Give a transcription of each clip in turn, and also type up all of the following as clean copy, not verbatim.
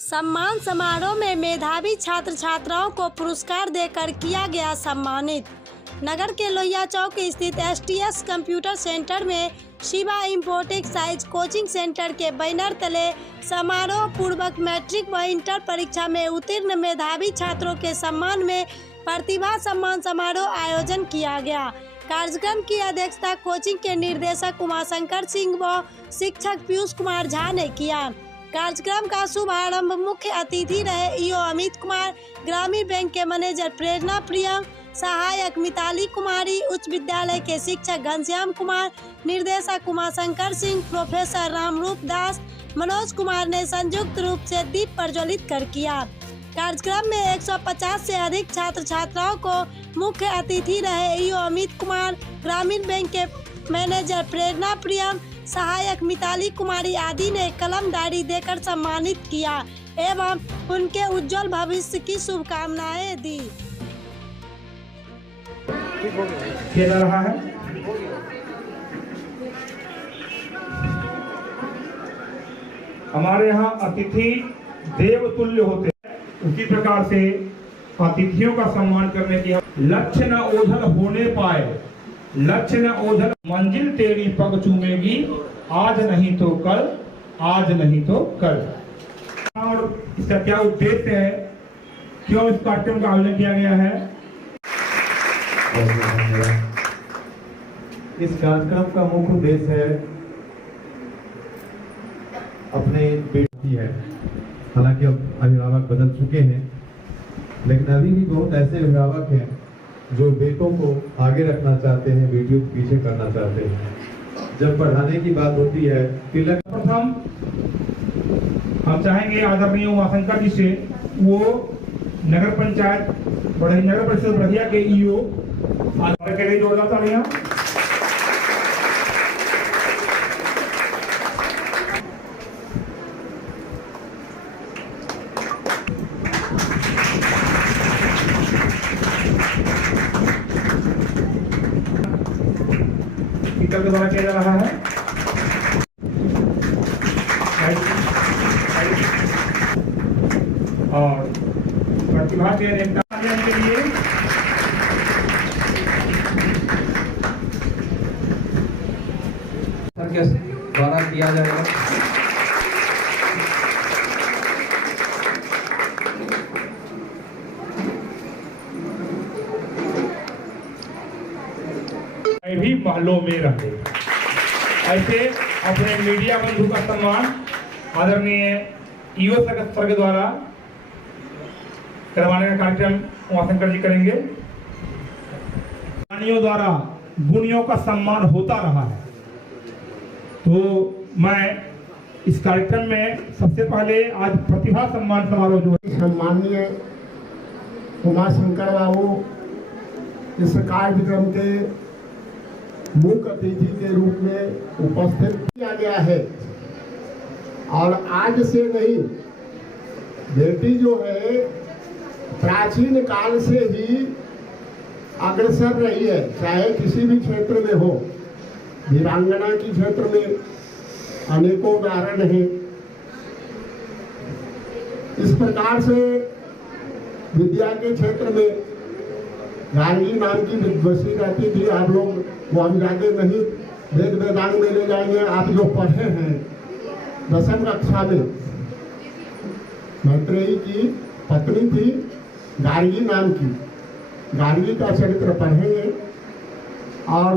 सम्मान समारोह में मेधावी छात्र छात्राओं को पुरस्कार देकर किया गया सम्मानित। नगर के लोहिया चौक स्थित एसटीएस कंप्यूटर सेंटर में शिवा इम्पोर्टेक साइंस कोचिंग सेंटर के बैनर तले समारोह पूर्वक मैट्रिक व इंटर परीक्षा में उत्तीर्ण मेधावी छात्रों के सम्मान में प्रतिभा सम्मान समारोह आयोजन किया गया। कार्यक्रम की अध्यक्षता कोचिंग के निदेशक उमाशंकर सिंह व शिक्षक पीयूष कुमार झा ने किया। कार्यक्रम का शुभारंभ मुख्य अतिथि रहे ईओ अमित कुमार, ग्रामीण बैंक के मैनेजर प्रेरणा प्रियम, सहायक मिताली कुमारी, उच्च विद्यालय के शिक्षक घनश्याम कुमार, निर्देशक उमाशंकर सिंह, प्रोफेसर रामरूप दास, मनोज कुमार ने संयुक्त रूप से दीप प्रज्वलित कर किया। कार्यक्रम में 150 से अधिक छात्र छात्राओं को मुख्य अतिथि रहे ईओ अमित कुमार, ग्रामीण बैंक के मैनेजर प्रेरणा प्रियम, सहायक मिताली कुमारी आदि ने कलम डायरी देकर सम्मानित किया एवं उनके उज्जवल भविष्य की शुभकामनाएं दी। किया जा रहा है। हमारे यहाँ अतिथि देवतुल्य होते हैं, उसी प्रकार से अतिथियों का सम्मान करने की लक्ष्य न ओझल होने पाए, लक्ष्य न ओझल, मंजिल तेरी पग चूमेगी, आज नहीं तो कल, आज नहीं तो कल। और इसका क्या उद्देश्य है, क्यों इस कार्यक्रम का आयोजन किया गया है? इस कार्यक्रम का मुख्य उद्देश्य है अपने बेटी है, हालांकि अब अभिभावक बदल चुके हैं, लेकिन अभी भी बहुत ऐसे अभिभावक हैं जो बेटों को आगे रखना चाहते हैं, बेटियों को पीछे करना चाहते हैं। जब पढ़ाने की बात होती है, तिलक प्रथम हम चाहेंगे आदरणीय उमाशंकर जी से वो नगर पंचायत नगर परिषद बढ़िया के ईओ के लिए जोड़ना तालियां। स्पीकर के द्वारा किया जा रहा है। और प्रतिभा के निर्धारण के लिए सर के द्वारा किया जाएगा। भी महलों में रहे। ऐसे अपने मीडिया बंधु का सम्मान आदरणीय ईओ सर के द्वारा करवाने का कार्यक्रम उमाशंकर जी करेंगे। ज्ञानियों द्वारा गुणियों का सम्मान होता रहा है, तो मैं इस कार्यक्रम में सबसे पहले आज प्रतिभा सम्मान समारोह जो है सम्माननीय उमाशंकर बाबू इस कार्यक्रम के मुख्य अतिथि के रूप में उपस्थित किया गया है। और आज से नहीं, बेटी जो है प्राचीन काल से ही अग्रसर रही है, चाहे किसी भी क्षेत्र में हो। वीरांगना के क्षेत्र में अनेकों उदाहरण हैं। इस प्रकार से विद्या के क्षेत्र में गार्गी नाम की विद्वसी रहती थी। आप लोग वो हम ज्यादा नहीं वेद वेदांग में ले जाएंगे। आप जो पढ़े हैं 10वीं कक्षा में, मैत्रेयी की पत्नी थी गार्गी नाम की, गार्गी का चरित्र पढ़ेंगे और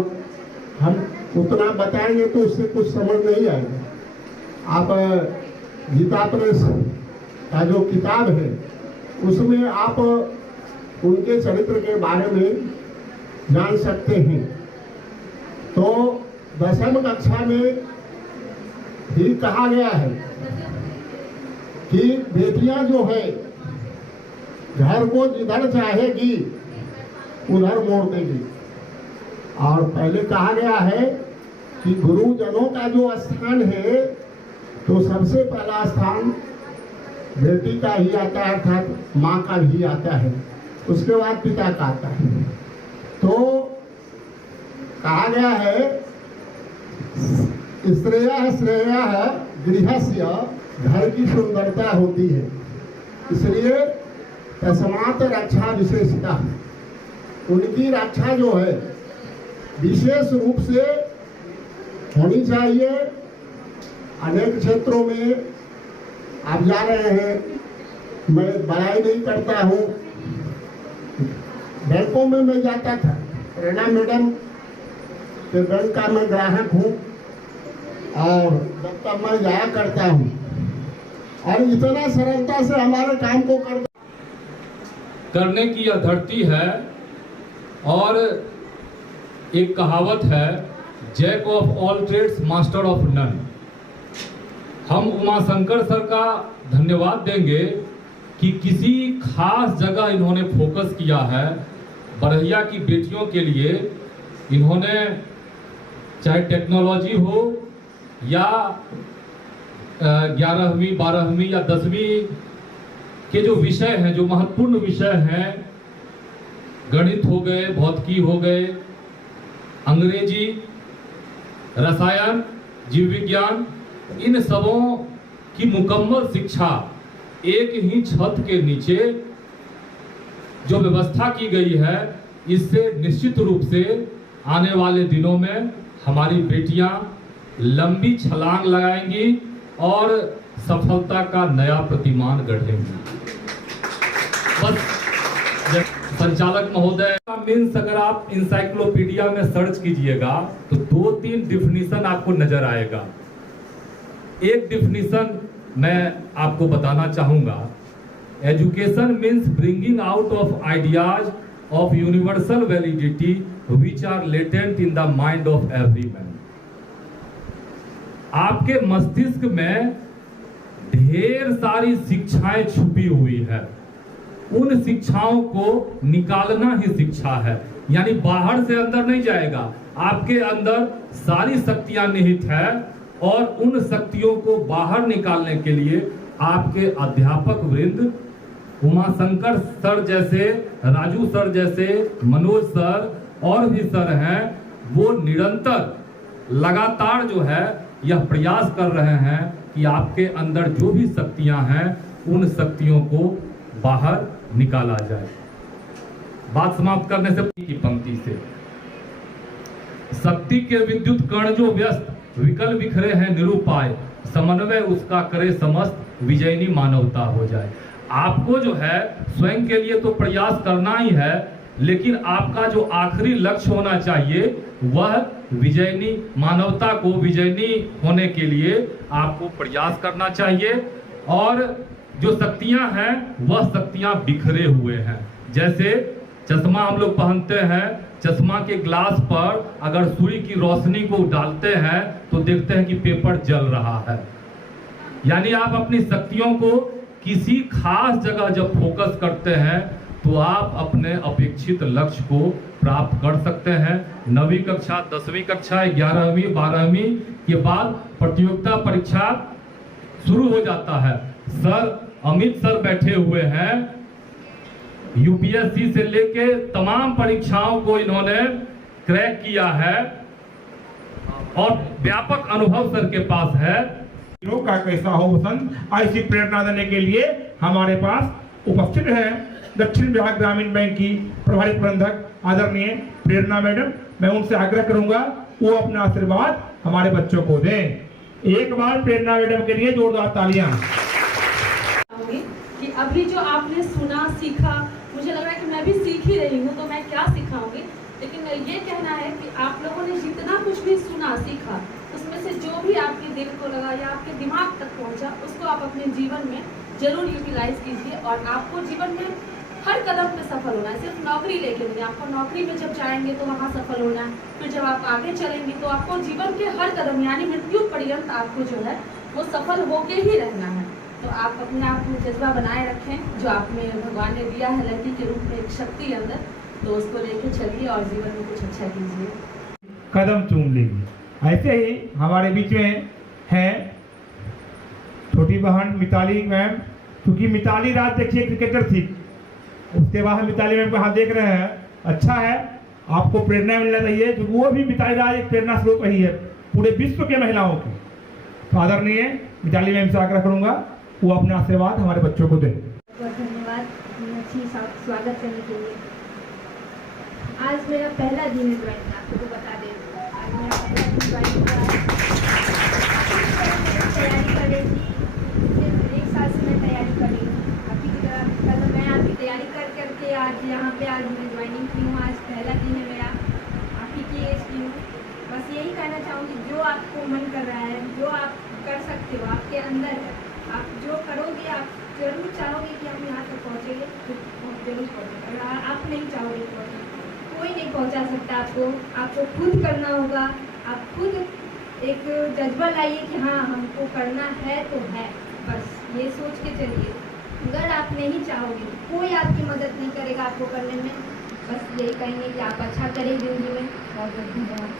हम उतना बताएंगे तो उससे कुछ समझ नहीं आएगा। आप गीता प्रेस का जो किताब है उसमें आप उनके चरित्र के बारे में जान सकते हैं। तो 10वीं कक्षा में ही कहा गया है कि बेटियां जो है घर को जिधर चाहेगी उधर मोड़ देगी। और पहले कहा गया है कि गुरुजनों का जो स्थान है तो सबसे पहला स्थान बेटी का ही आता है, अर्थात माँ का भी आता है, उसके बाद पिता का आता है। तो कहा गया है श्रेयः गृहस्य घर की सुंदरता होती है। इसलिए तस्मात् रक्षा विशेषता, उनकी रक्षा जो है विशेष रूप से होनी चाहिए। अनेक क्षेत्रों में आप जा रहे हैं, मैं बड़ाई नहीं करता हूँ, बैंकों में मैं जाता था, प्रेरणा मैडम के बैंक का मैं ग्राहक हूँ और जब तक मैं जाया करता हूँ और इतना सरलता से हमारे काम को करने की यह धरती है। और एक कहावत है, jack of all trades master of none. हम उमाशंकर सर का धन्यवाद देंगे कि किसी खास जगह इन्होंने फोकस किया है। बरहिया की बेटियों के लिए इन्होंने चाहे टेक्नोलॉजी हो या 11वीं 12वीं या 10वीं के जो विषय हैं, जो महत्वपूर्ण विषय हैं, गणित हो गए, भौतिकी हो गए, अंग्रेजी, रसायन, जीव विज्ञान, इन सबों की मुकम्मल शिक्षा एक ही छत के नीचे जो व्यवस्था की गई है, इससे निश्चित रूप से आने वाले दिनों में हमारी बेटियां लंबी छलांग लगाएंगी और सफलता का नया प्रतिमान गढ़ेंगी। बस संचालक महोदय, मीन्स अगर आप इंसाइक्लोपीडिया में सर्च कीजिएगा तो 2-3 डिफिनीशन आपको नजर आएगा। एक डिफिनीशन मैं आपको बताना चाहूंगा, education means bringing out of ideas of universal validity which are latent in the mind of every man. आपके मस्तिष्क में ढेर सारी शिक्षाएं छुपी हुई है, उन शिक्षाओं को निकालना ही शिक्षा है। यानी बाहर से अंदर नहीं जाएगा, आपके अंदर सारी शक्तियां निहित है और उन शक्तियों को बाहर निकालने के लिए आपके अध्यापक वृंद, उमाशंकर सर जैसे, राजू सर जैसे, मनोज सर और भी सर हैं, वो निरंतर लगातार जो है यह प्रयास कर रहे हैं कि आपके अंदर जो भी शक्तियां हैं उन शक्तियों को बाहर निकाला जाए। बात समाप्त करने से की पंक्ति से, शक्ति के विद्युत कण जो व्यस्त विकल बिखरे हैं निरुपाय, समन्वय उसका करे समस्त विजयनी मानवता हो जाए। आपको जो है स्वयं के लिए तो प्रयास करना ही है, लेकिन आपका जो आखिरी लक्ष्य होना चाहिए वह विजयनी मानवता को विजयनी होने के लिए आपको प्रयास करना चाहिए। और जो शक्तियां हैं वह शक्तियां बिखरे हुए हैं। जैसे चश्मा हम लोग पहनते हैं, चश्मा के ग्लास पर अगर सूर्य की रोशनी को डालते हैं तो देखते हैं कि पेपर जल रहा है। यानी आप अपनी शक्तियों को किसी खास जगह जब फोकस करते हैं तो आप अपने अपेक्षित लक्ष्य को प्राप्त कर सकते हैं। 9वीं कक्षा, 10वीं कक्षा, 11वीं 12वीं के बाद प्रतियोगिता परीक्षा शुरू हो जाता है। सर अमित सर बैठे हुए हैं, यूपीएससी से लेके तमाम परीक्षाओं को इन्होंने क्रैक किया है और व्यापक अनुभव सर के पास है। का कैसा हो वसंत, ऐसी प्रेरणा देने के लिए हमारे पास उपस्थित है दक्षिण बिहार ग्रामीण बैंक की प्रभारी प्रबंधक आदरणीय प्रेरणा मैडम। मैं उनसे आग्रह करूंगा वो अपना आशीर्वाद हमारे बच्चों को दें। एक बार प्रेरणा मैडम के लिए जोरदार तालियां। कि अभी जो आपने सुना सीखा, मुझे लग रहा है कि मैं भी सीख ही रही हूँ, तो मैं क्या सिखाऊंगी, लेकिन ये कहना है कि आप लोगों ने जितना कुछ भी सुना सीखा, उसमें से जो भी आपके दिल को लगा या आपके दिमाग तक पहुंचा, उसको आप अपने जीवन में जरूर यूटिलाइज कीजिए। और आपको जीवन में हर कदम पे सफल होना है, सिर्फ नौकरी लेके नहीं। आपको नौकरी में जब जाएंगे तो वहाँ सफल होना है, फिर जब आप आगे चलेंगे तो आपको जीवन के हर कदम यानी मृत्यु पर्यंत आपको जो है वो सफल होके ही रहना है। तो आप अपने आप में जज्बा बनाए रखें, जो आप में भगवान ने दिया है लड़की के रूप में एक शक्ति अंदर, तो उसको लेके चलिए और जीवन में कुछ अच्छा कीजिए। कदम चूम लेगी। ऐसे ही हमारे बीच में है छोटी बहन मिताली मैम, क्योंकि मिताली राज देखिए क्रिकेटर थी, उसके बाद हम मिताली मैम को यहाँ देख रहे हैं। अच्छा है, आपको प्रेरणा मिलना चाहिए, क्योंकि वो भी मिताली राज एक प्रेरणा स्रोत रही है पूरे विश्व के महिलाओं की। तो आदरणीय मिताली मैम से आग्रह करूंगा वो अपना आशीर्वाद हमारे बच्चों को दें। बहुत धन्यवाद अच्छी स्वागत करने के लिए। आज मेरा पहला दिन है ड्राइंग का, आपको तो बता दें आज मेरा पहला दिन ड्राइंग का तैयारी कर रही थी। सिर्फ 1 साल से मैं तैयारी कर रही हूँ आपकी की तरह। कल मैं आपकी तैयारी कर करके आज यहाँ पे आज मैं ज्वाइनिंग की हूँ। आज पहला दिन है मेरा, आप ही की एज की हूँ। बस यही कहना चाहूँगी, जो आपको मन कर रहा है, जो आप कर सकते हो, आपके अंदर है, आप जो करोगे आप जरूर चाहोगे कि हम यहाँ तक पहुँचेंगे तो जरूर पहुँचेंगे। अगर आप नहीं चाहोगे पहुँचेंगे, कोई नहीं पहुँचा सकता आपको खुद करना होगा। आप खुद एक जज्बा लाइए कि हाँ हमको करना है तो है, बस ये सोच के चलिए। अगर आप नहीं चाहोगे कोई आपकी मदद नहीं करेगा आपको करने में। बस यही कहेंगे कि आप अच्छा करें जिंदगी में। बहुत बहुत धन्यवाद।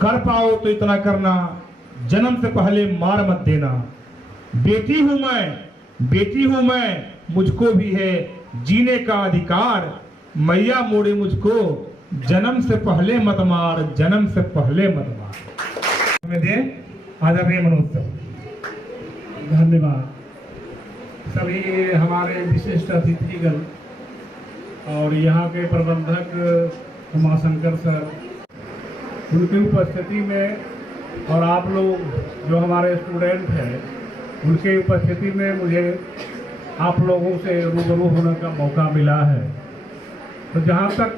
कर पाओ तो इतना करना, जन्म से पहले मार मत देना। बेटी हूं मैं, मुझको भी है जीने का अधिकार। मैया मोड़े मुझको, जन्म से पहले मत मार, जन्म से पहले मत मार। हमें दे आदरणीय मनोत्सव। धन्यवाद सभी हमारे विशिष्ट अतिथिगण और यहाँ के प्रबंधक उमाशंकर सर, उनकी उपस्थिति में और आप लोग जो हमारे स्टूडेंट हैं उनके उपस्थिति में मुझे आप लोगों से रूबरू होने का मौका मिला है। तो जहाँ तक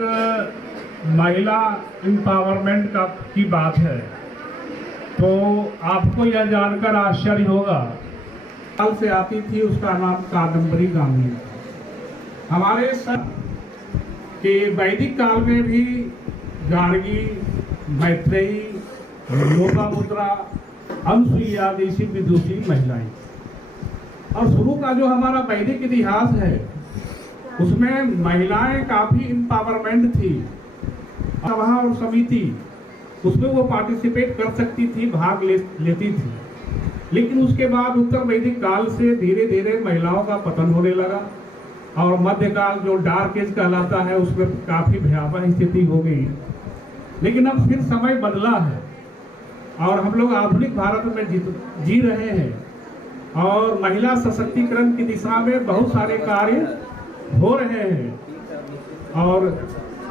महिला एम्पावरमेंट की बात है तो आपको यह जानकर आश्चर्य होगा, साल से आती थी, उसका नाम कादम्बरी गामी। हमारे सर के वैदिक काल में भी गार्गी, मैत्रेयी, लोपामुद्रा, अनुसुईया जैसी विदुषी महिलाएं। और शुरू का जो हमारा वैदिक इतिहास है उसमें महिलाएं काफी एम्पावरमेंट थी। सभा और समिति उसमें वो पार्टिसिपेट कर सकती थी, भाग लेती थी। लेकिन उसके बाद उत्तर वैदिक काल से धीरे धीरे महिलाओं का पतन होने लगा और मध्यकाल जो डार्क एज कहलाता है उसमें काफी भयावह स्थिति हो गई। लेकिन अब फिर समय बदला है और हम लोग आधुनिक भारत में जी रहे हैं और महिला सशक्तिकरण की दिशा में बहुत सारे कार्य हो रहे हैं। और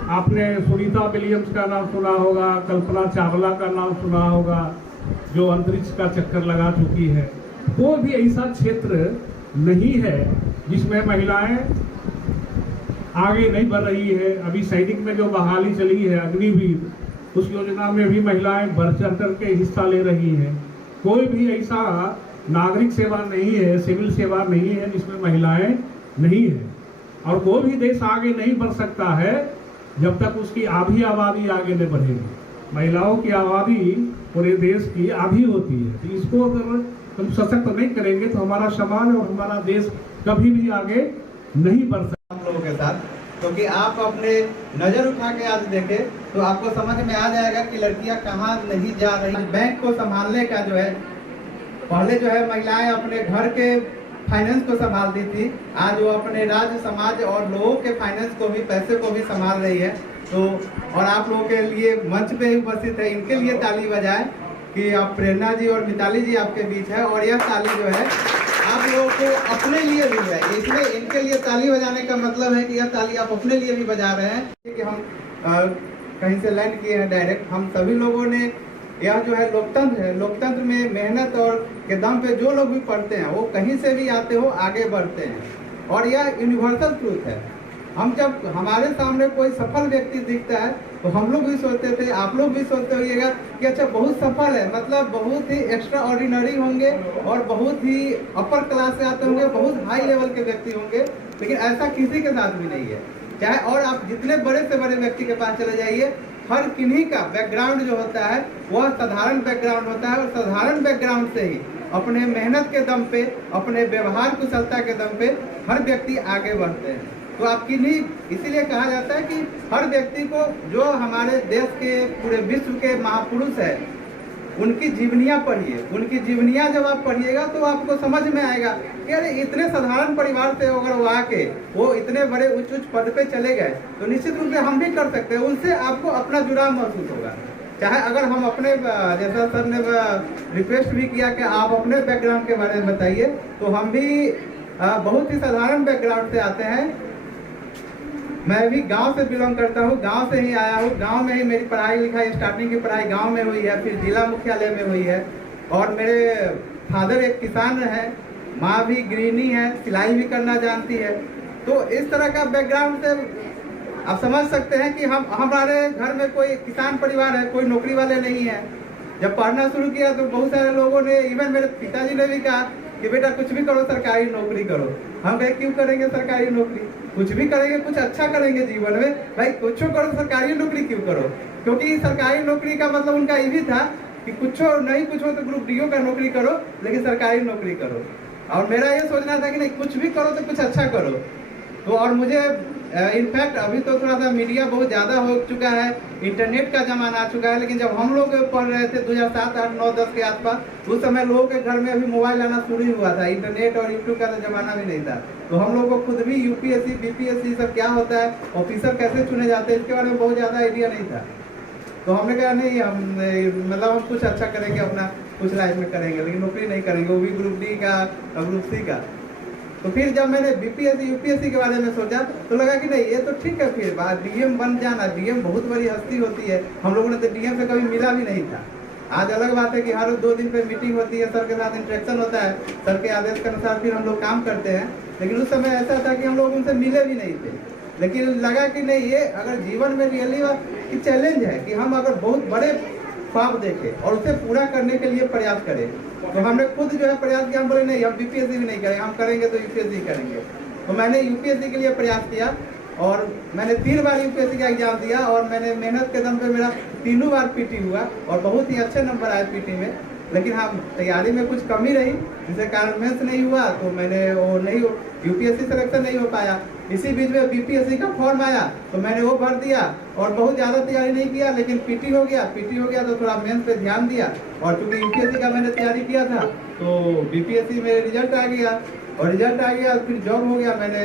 आपने सुनीता विलियम्स का नाम सुना होगा, कल्पना चावला का नाम सुना होगा जो अंतरिक्ष का चक्कर लगा चुकी है। कोई भी ऐसा क्षेत्र नहीं है जिसमें महिलाएं आगे नहीं बढ़ रही है। अभी सैनिक में जो बहाली चली है अग्निवीर, उस योजना में भी महिलाएं बढ़ चढ़ करके हिस्सा ले रही हैं। कोई भी ऐसा नागरिक सेवा नहीं है, सिविल सेवा नहीं है जिसमें महिलाएं नहीं है। और कोई भी देश आगे नहीं बढ़ सकता है जब तक उसकी आधी आबादी आगे नहीं बढ़ेगी। महिलाओं की आबादी पूरे देश की आधी होती है। तो इसको अगर हम सशक्त नहीं करेंगे तो हमारा समाज और हमारा देश कभी भी आगे नहीं बढ़ सकता। हम लोगों के साथ, क्योंकि आप अपने नजर उठा के आज देखें तो आपको समझ में आ जाएगा कि लड़कियां कहाँ नहीं जा रही। बैंक को संभालने का जो है, पहले जो है महिलाएं अपने घर के फाइनेंस को संभालती थी, आज वो अपने राज्य, समाज और लोगों के फाइनेंस को भी, पैसे को भी संभाल रही है। तो और आप लोगों के लिए मंच पे उपस्थित है, इनके लिए ताली बजाएं कि आप प्रेरणा जी और मिताली जी आपके बीच है। और यह ताली जो है आप लोगों को अपने लिए भी है, इसमें इनके लिए ताली बजाने का मतलब है कि यह ताली आप अपने लिए भी बजा रहे हैं कि हम कहीं से लैंड किए हैं डायरेक्ट। हम सभी लोगों ने, यह जो है लोकतंत्र है, लोकतंत्र में मेहनत और के दम पे जो लोग भी पढ़ते हैं वो कहीं से भी आते हो आगे बढ़ते हैं। और यह यूनिवर्सल ट्रूथ है। हम जब हमारे सामने कोई सफल व्यक्ति दिखता है तो हम लोग भी सोचते थे, आप लोग भी सोचते होइएगा कि अच्छा बहुत सफल है, मतलब बहुत ही एक्स्ट्रा ऑर्डिनरी होंगे और बहुत ही अपर क्लास से आते होंगे, बहुत हाई लेवल के व्यक्ति होंगे। लेकिन ऐसा किसी के साथ भी नहीं है। चाहे और आप जितने बड़े से बड़े व्यक्ति के पास चले जाइए, हर किन्हीं का बैकग्राउंड जो होता है वह साधारण बैकग्राउंड होता है। और साधारण बैकग्राउंड से ही अपने मेहनत के दम पे, अपने व्यवहार कुशलता के दम पे हर व्यक्ति आगे बढ़ते हैं। तो आप किन्हीं, इसीलिए कहा जाता है कि हर व्यक्ति को, जो हमारे देश के, पूरे विश्व के महापुरुष है, उनकी जीवनियाँ पढ़िए। उनकी जीवनियाँ जब आप पढ़िएगा तो आपको समझ में आएगा कि अरे इतने साधारण परिवार से अगर वो आके वो इतने बड़े उच्च पद पे चले गए तो निश्चित रूप से हम भी कर सकते हैं। उनसे आपको अपना जुड़ाव महसूस होगा। चाहे अगर हम अपने जैसा सर ने रिक्वेस्ट भी किया कि आप अपने बैकग्राउंड के बारे में बताइए, तो हम भी बहुत ही साधारण बैकग्राउंड से आते हैं। मैं भी गांव से बिलोंग करता हूं, गांव से ही आया हूं, गांव में ही मेरी पढ़ाई लिखाई, स्टार्टिंग की पढ़ाई गांव में हुई है, फिर जिला मुख्यालय में हुई है। और मेरे फादर एक किसान है, माँ भी गृहिणी है, सिलाई भी करना जानती है। तो इस तरह का बैकग्राउंड से आप समझ सकते हैं कि हमारे घर में कोई किसान परिवार है, कोई नौकरी वाले नहीं है। जब पढ़ना शुरू किया तो बहुत सारे लोगों ने, इवन मेरे पिताजी ने भी कहा कि बेटा कुछ भी करो, सरकारी नौकरी करो। हम कहे क्यों करेंगे सरकारी नौकरी, कुछ भी करेंगे, कुछ अच्छा करेंगे जीवन में। भाई कुछ करो, सरकारी नौकरी क्यों करो? क्योंकि सरकारी नौकरी का मतलब उनका ये भी था कि कुछ नहीं कुछ हो तो ग्रुप डीओ का नौकरी करो, लेकिन सरकारी नौकरी करो। और मेरा ये सोचना था कि नहीं, कुछ भी करो तो कुछ अच्छा करो। तो और मुझे इनफैक्ट अभी तो थोड़ा सा मीडिया बहुत ज़्यादा हो चुका है, इंटरनेट का ज़माना आ चुका है, लेकिन जब हम लोग पढ़ रहे थे 2007, 8, 9, 10 के आसपास, उस समय लोगों के घर में अभी मोबाइल आना शुरू ही हुआ था। इंटरनेट और यूट्यूब का तो ज़माना भी नहीं था। तो हम लोग को खुद भी यूपीएससी, बीपीएससी सब क्या होता है, ऑफिसर कैसे चुने जाते हैं, इसके बारे में बहुत ज़्यादा आइडिया नहीं था। तो हमने कहा नहीं, हम कुछ अच्छा करेंगे, अपना कुछ लाइफ में करेंगे, लेकिन नौकरी नहीं करेंगे, वो भी ग्रुप डी का और ग्रुप सी का। तो फिर जब मैंने बीपीएससी, यूपीएससी के बारे में सोचा तो लगा कि नहीं, ये तो ठीक है, फिर बात डीएम बन जाना। डीएम बहुत बड़ी हस्ती होती है, हम लोगों ने तो डीएम से कभी मिला भी नहीं था। आज अलग बात है कि हर 2 दिन पे मीटिंग होती है, सर के साथ इंटरेक्शन होता है, सर के आदेश के अनुसार फिर हम लोग काम करते हैं। लेकिन उस समय ऐसा था कि हम लोग उनसे मिले भी नहीं थे। लेकिन लगा कि नहीं, ये अगर जीवन में रियली चैलेंज है कि हम अगर बहुत बड़े ख्वाब देखें और उसे पूरा करने के लिए प्रयास करें। तो हमने खुद जो है प्रयास किया, हम बोले नहीं, हम बीपीएससी भी नहीं करेंगे, हम करेंगे तो यूपीएससी करेंगे। तो मैंने यूपीएससी के लिए प्रयास किया और मैंने 3 बार यूपीएससी का एग्जाम दिया और मैंने मेहनत के दम पे मेरा 3 बार पीटी हुआ और बहुत ही अच्छे नंबर आए पीटी में। लेकिन हाँ, तैयारी में कुछ कमी रही, जिससे कारण मेंस नहीं हुआ, तो मैंने वो नहीं, यूपीएससी सिलेक्शन नहीं हो पाया। इसी बीच में बीपीएससी का फॉर्म आया तो मैंने वो भर दिया और बहुत ज़्यादा तैयारी नहीं किया, लेकिन पीटी हो गया तो थोड़ा मेंस पे ध्यान दिया। और चूंकि यूपीएससी का मैंने तैयारी किया था तो बीपीएससी में रिजल्ट आ गया और रिजल्ट आ गया, फिर जॉब हो गया मैंने।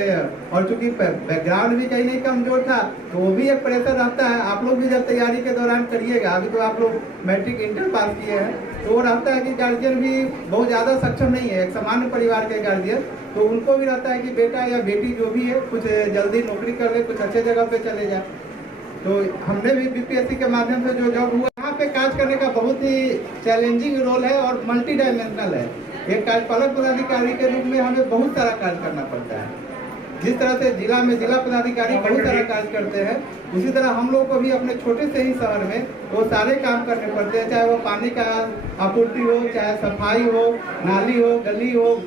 और चूंकि बैकग्राउंड भी कहीं नहीं कमजोर था, तो वो भी एक प्रेशर रहता है। आप लोग भी जब तैयारी के दौरान करिएगा, अभी तो आप लोग मैट्रिक इंटर पास किए हैं, तो वो रहता है कि गार्जियन भी बहुत ज़्यादा सक्षम नहीं है, एक सामान्य परिवार के गार्जियन, तो उनको भी रहता है कि बेटा या बेटी जो भी है कुछ जल्दी नौकरी कर ले, कुछ अच्छे जगह पे चले जाए। तो हमने भी बीपीएससी के माध्यम से जो जॉब हुआ, यहाँ पे कार्य करने का बहुत ही चैलेंजिंग रोल है और मल्टी डायमेंशनल है। एक कार्यपालक पदाधिकारी के रूप में हमें बहुत सारा कार्य करना पड़ता है। जिस तरह से जिला में जिला पदाधिकारी बहुत सारा कार्य करते हैं, उसी तरह हम लोग को भी अपने छोटे से ही शहर में वो सारे काम करने पड़ते हैं, चाहे वो पानी का आपूर्ति हो, चाहे सफाई हो, नाली हो,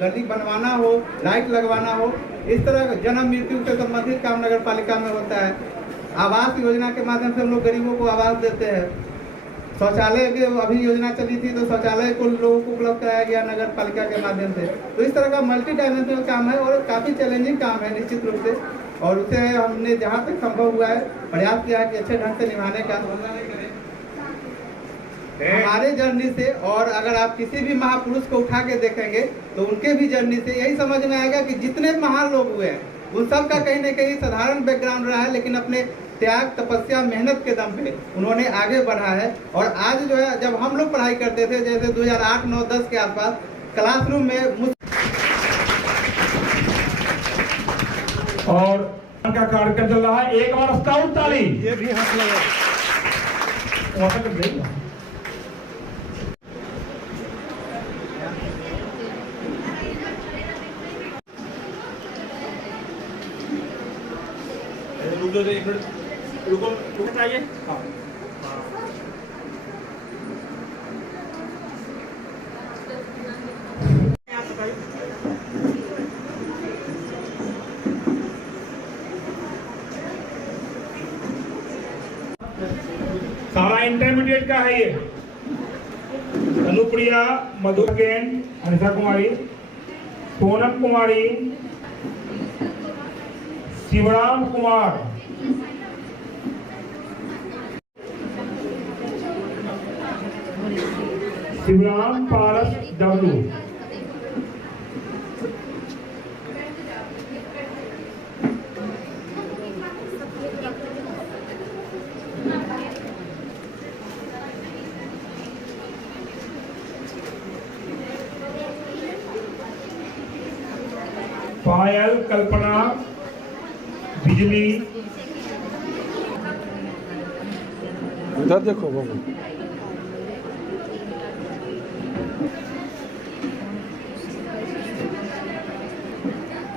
गली बनवाना हो, लाइट लगवाना हो। इस तरह जन्म मृत्यु से संबंधित काम नगर पालिका में होता है। आवास योजना के माध्यम से हम लोग गरीबों को आवास देते हैं। शौचालय की अभी योजना चली थी तो शौचालय को लोगों को उपलब्ध कराया गया नगर पालिका के माध्यम से। तो इस तरह का मल्टी डायमेंशनल काम है और काफ़ी चैलेंजिंग काम है निश्चित रूप से, और उसे हमने जहाँ तक संभव हुआ है प्रयास किया है कि अच्छे ढंग से निभाने का हमारे जर्नी से। और अगर आप किसी भी महापुरुष को उठा के देखेंगे तो उनके भी जर्नी से यही समझ में आएगा कि जितने महान लोग हुए हैं उन सब का कहीं न कहीं साधारण बैकग्राउंड रहा है, लेकिन अपने त्याग, तपस्या, मेहनत के दम पे उन्होंने आगे बढ़ा है। और आज जो है, जब हम लोग पढ़ाई करते थे, जैसे 2008, 9, 10 के आसपास, क्लासरूम में और का कार्यक्रम चल रहा है। एक बार स्काउट ताली, ये भी हाथ लगा। रुको चाहिए। हाँ। सारा इंटरमीडिएट का है ये। अनुप्रिया, मधुकेन, अनिता कुमारी, सोनम कुमारी, शिवराम कुमार, शिवराम पारस डब्लू, पायल, कल्पना, बिजली, इधर देखो बाबू।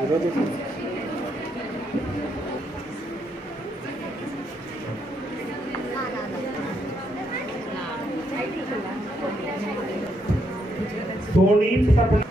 इधर देखो। सोनी, सपना।